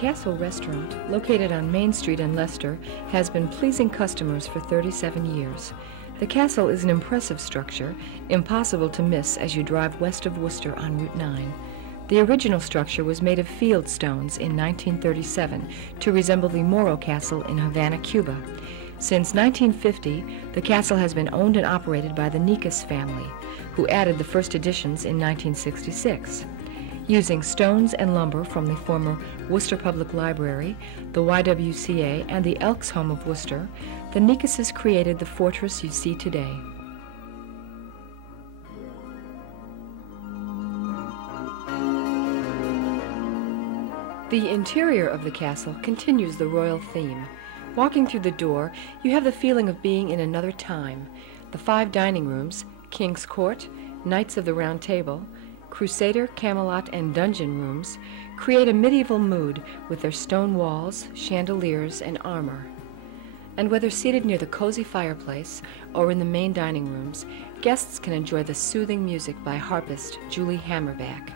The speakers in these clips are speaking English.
Castle Restaurant, located on Main Street in Leicester, has been pleasing customers for 37 years. The Castle is an impressive structure, impossible to miss as you drive west of Worcester on Route 9. The original structure was made of field stones in 1937 to resemble the Moro Castle in Havana, Cuba. Since 1950, the castle has been owned and operated by the Nikas family, who added the first additions in 1966. Using stones and lumber from the former Worcester Public Library, the YWCA, and the Elks Home of Worcester, the Nikases created the fortress you see today. The interior of the castle continues the royal theme. Walking through the door, you have the feeling of being in another time. The 5 dining rooms, King's Court, Knights of the Round Table, Crusader, Camelot, and Dungeon rooms create a medieval mood with their stone walls, chandeliers, and armor. And whether seated near the cozy fireplace or in the main dining rooms, guests can enjoy the soothing music by harpist Julie Hammerback.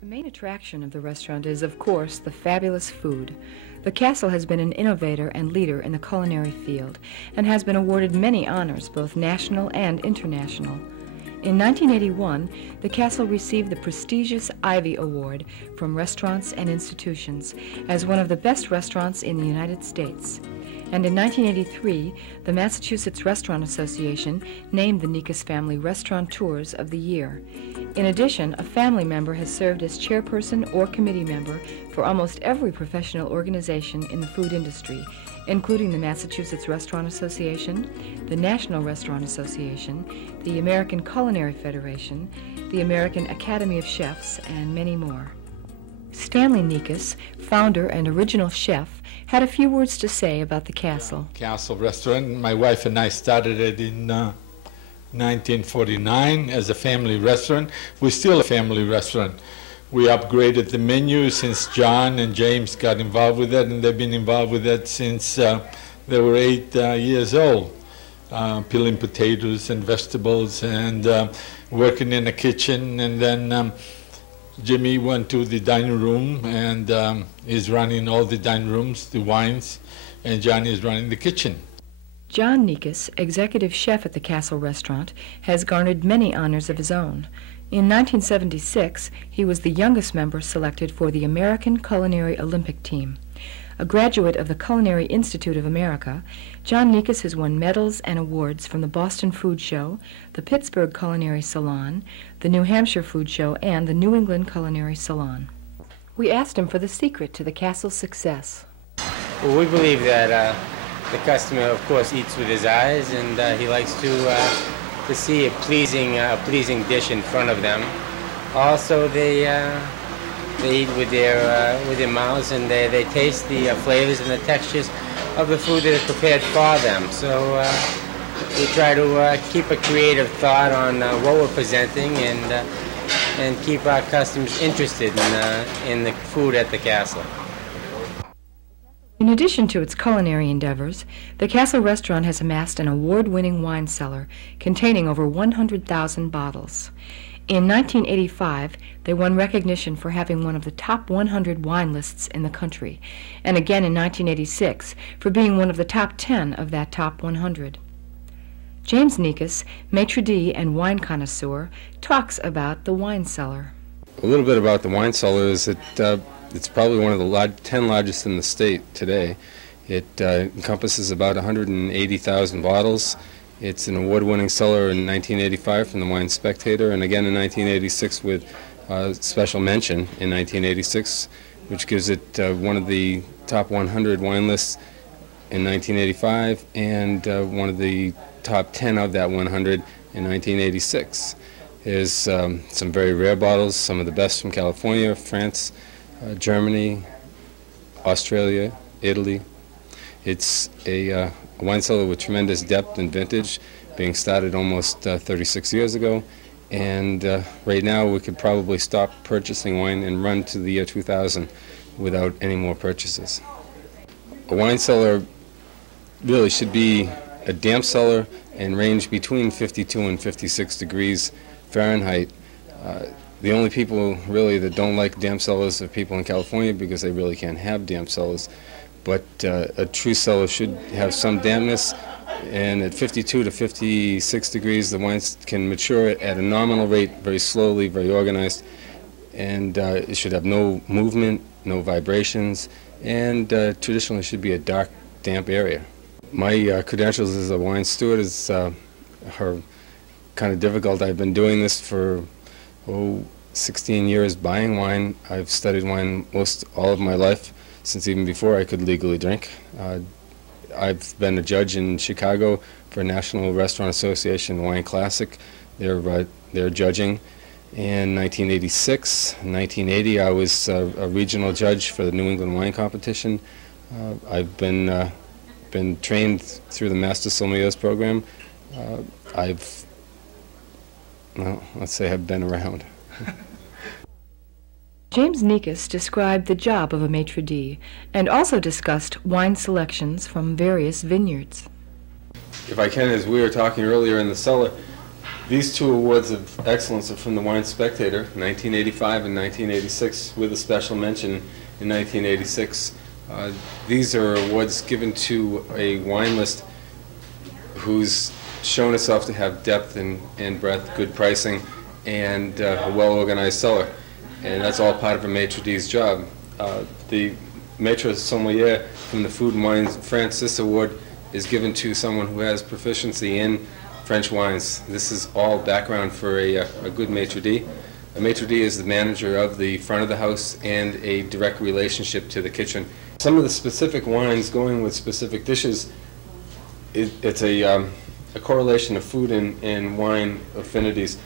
The main attraction of the restaurant is, of course, the fabulous food. The castle has been an innovator and leader in the culinary field and has been awarded many honors, both national and international. In 1981, the castle received the prestigious Ivy Award from Restaurants and Institutions as one of the best restaurants in the United States. And in 1983, the Massachusetts Restaurant Association named the Nikas family Restaurateurs of the Year. In addition, a family member has served as chairperson or committee member for almost every professional organization in the food industry, including the Massachusetts Restaurant Association, the National Restaurant Association, the American Culinary Federation, the American Academy of Chefs, and many more. Stanley Nikas, founder and original chef, had a few words to say about the castle. Castle Restaurant, my wife and I started it in 1949 as a family restaurant. We're still a family restaurant. We upgraded the menu since John and James got involved with it, and they've been involved with it since they were 8 years old. Peeling potatoes and vegetables and working in the kitchen, and then Jimmy went to the dining room and is running all the dining rooms, the wines, and Johnny is running the kitchen. John Nikas, executive chef at the Castle Restaurant, has garnered many honors of his own. In 1976, he was the youngest member selected for the American Culinary Olympic Team. A graduate of the Culinary Institute of America, John Nikas has won medals and awards from the Boston Food Show, the Pittsburgh Culinary Salon, the New Hampshire Food Show, and the New England Culinary Salon. We asked him for the secret to the castle's success. Well, we believe that the customer, of course, eats with his eyes, and he likes to see a pleasing dish in front of them. Also, they eat with their mouths, and they taste the flavors and the textures of the food that is prepared for them. So we try to keep a creative thought on what we're presenting and keep our customers interested in the food at the castle. In addition to its culinary endeavors, the Castle Restaurant has amassed an award-winning wine cellar containing over 100,000 bottles. In 1985, they won recognition for having one of the top 100 wine lists in the country, and again in 1986 for being one of the top 10 of that top 100. James Nikas, maitre d' and wine connoisseur, talks about the wine cellar. A little bit about the wine cellar is that it's probably one of the 10 largest in the state today. It encompasses about 180,000 bottles. It's an award-winning cellar in 1985 from the Wine Spectator, and again in 1986 with special mention in 1986, which gives it one of the top 100 wine lists in 1985 and one of the top 10 of that 100 in 1986. There's some very rare bottles, some of the best from California, France, Germany, Australia, Italy. It's a wine cellar with tremendous depth and vintage, being started almost 36 years ago. And right now we could probably stop purchasing wine and run to the year 2000 without any more purchases. a wine cellar really should be a damp cellar and range between 52 and 56 degrees Fahrenheit. The only people really that don't like damp cellars are people in California because they really can't have damp cellars. But a true cellar should have some dampness, and at 52 to 56 degrees the wines can mature at a nominal rate, very slowly, very organized, and it should have no movement, no vibrations, and traditionally should be a dark, damp area. My credentials as a wine steward is are kind of difficult. I've been doing this for 16 years buying wine. I've studied wine most all of my life, since even before I could legally drink. I've been a judge in Chicago for National Restaurant Association Wine Classic. They're judging. In 1986, 1980, I was a regional judge for the New England Wine Competition. I've been trained through the Master Sommeliers program. Let's say I've been around. James Nikas described the job of a maitre d' and also discussed wine selections from various vineyards. If I can, as we were talking earlier in the cellar, these two awards of excellence are from the Wine Spectator, 1985 and 1986, with a special mention in 1986. These are awards given to a wine list who's shown itself to have depth and breadth, good pricing, and a well-organized cellar. And that's all part of a maitre d's job. The maitre sommelier from the Food and Wine France, this award is given to someone who has proficiency in French wines. This is all background for a good maitre d'. A maitre d' is the manager of the front of the house and a direct relationship to the kitchen. Some of the specific wines going with specific dishes, it's a correlation of food and wine affinities.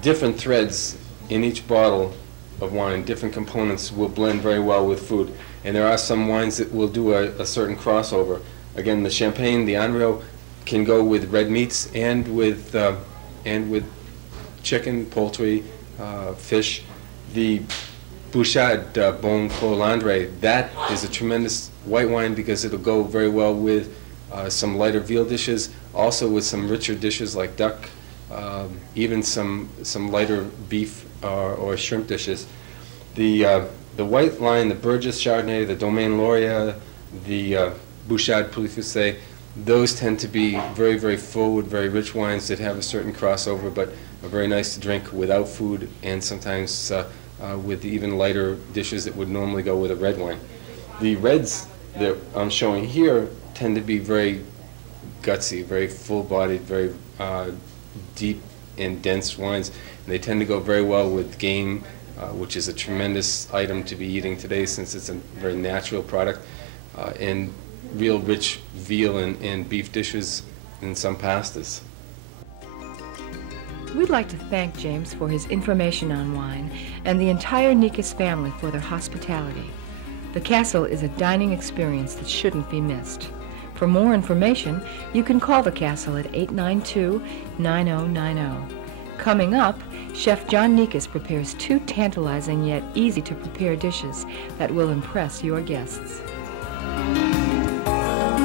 Different threads in each bottle of wine, different components will blend very well with food. And there are some wines that will do a certain crossover. Again, the Champagne, the Anriot, can go with red meats and with chicken, poultry, fish. The Bouchard Bon Colandre, that is a tremendous white wine because it'll go very well with some lighter veal dishes, also with some richer dishes like duck, even some lighter beef or shrimp dishes. The white line, the Burgess Chardonnay, the Domaine Laurier, the Bouchard Pouilly-Fuissé, those tend to be very, very forward, very rich wines that have a certain crossover, but are very nice to drink without food, and sometimes with even lighter dishes that would normally go with a red wine. The reds that I'm showing here tend to be very gutsy, very full-bodied, very deep and dense wines. And they tend to go very well with game, which is a tremendous item to be eating today since it's a very natural product, and real rich veal and beef dishes and some pastas. We'd like to thank James for his information on wine and the entire Nikas family for their hospitality. The castle is a dining experience that shouldn't be missed. For more information, you can call the castle at 892-9090. Coming up, Chef John Nikas prepares two tantalizing yet easy-to-prepare dishes that will impress your guests.